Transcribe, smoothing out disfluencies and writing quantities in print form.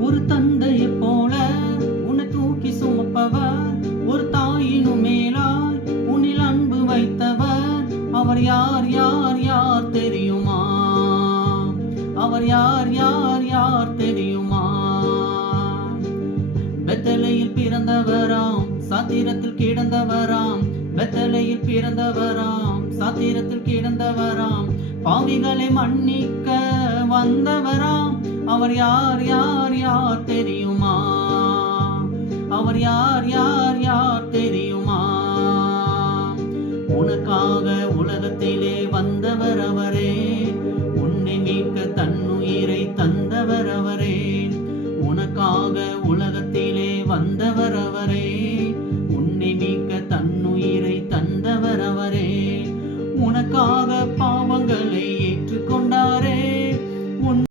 ஒரு தந்தையை போல உன்னை தூக்கி சுமப்பவர், ஒரு தாயினும் மேலாய் உன்னில் அன்பு வைத்தவர். அவர் யார் யார் யார் தெரியுமா? அவர் யார் யார் யார் தெரியுமா? பெத்தலையில் பிறந்தவராம், சாத்திரத்தில் கிடந்தவராம். பெத்தலையில் பிறந்தவராம், சாத்திரத்தில் கிடந்தவராம். பாவிகளை மன்னிக்க வந்தவராம். அவர் யார் யார் யார் தெரியுமா? அவர் யார் யார் யார் தெரியுமா? உனக்காக உலகத்திலே